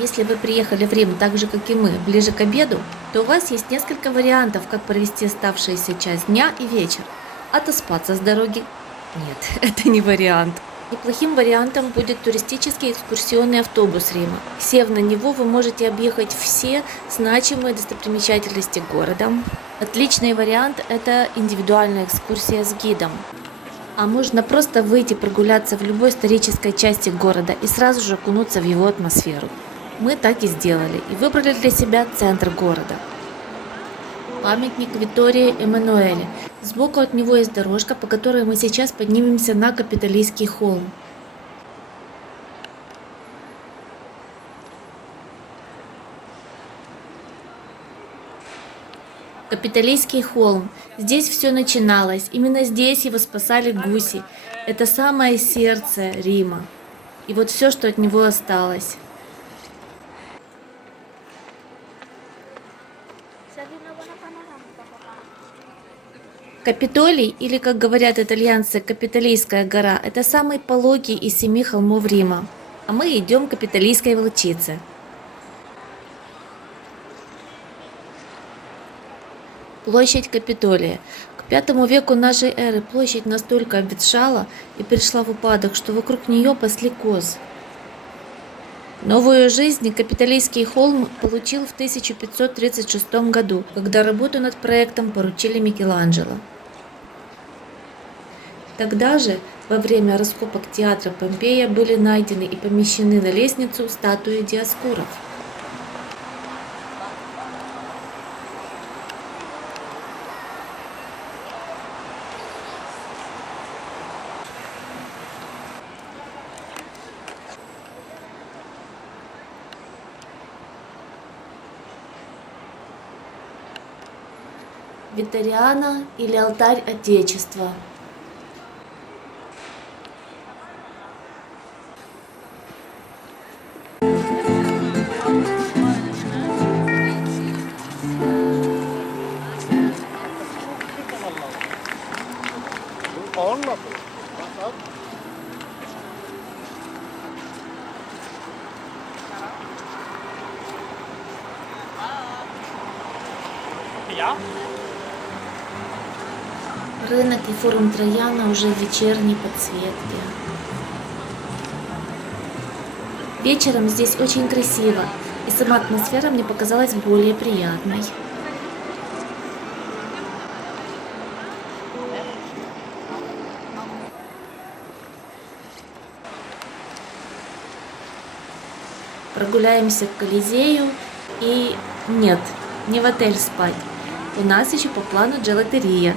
Если вы приехали в Рим так же, как и мы, ближе к обеду, то у вас есть несколько вариантов, как провести оставшийся час дня и вечер. Отоспаться с дороги? Нет, это не вариант. Неплохим вариантом будет туристический экскурсионный автобус Рима. Сев на него, вы можете объехать все значимые достопримечательности города. Отличный вариант – это индивидуальная экскурсия с гидом. А можно просто выйти прогуляться в любой исторической части города и сразу же окунуться в его атмосферу. Мы так и сделали и выбрали для себя центр города. Памятник Виттории Эммануэле. Сбоку от него есть дорожка, по которой мы сейчас поднимемся на Капитолийский холм. Капитолийский холм. Здесь все начиналось. Именно здесь его спасали гуси. Это самое сердце Рима. И вот все, что от него осталось. Капитолий, или, как говорят итальянцы, Капитолийская гора, это самый пологий из 7 холмов Рима. А мы идем к Капитолийской волчице. Площадь Капитолия. К V веку нашей эры площадь настолько обветшала и пришла в упадок, что вокруг нее пасли коз. Новую жизнь Капитолийский холм получил в 1536 году, когда работу над проектом поручили Микеланджело. Тогда же, во время раскопок театра Помпея, были найдены и помещены на лестницу статуи Диоскуров. Витториана или алтарь Отечества. Рынок и форум Трояна уже в вечерней подсветке. Вечером здесь очень красиво, и сама атмосфера мне показалась более приятной. Прогуляемся к Колизею и нет, не в отель спать. У нас еще по плану джелатерия.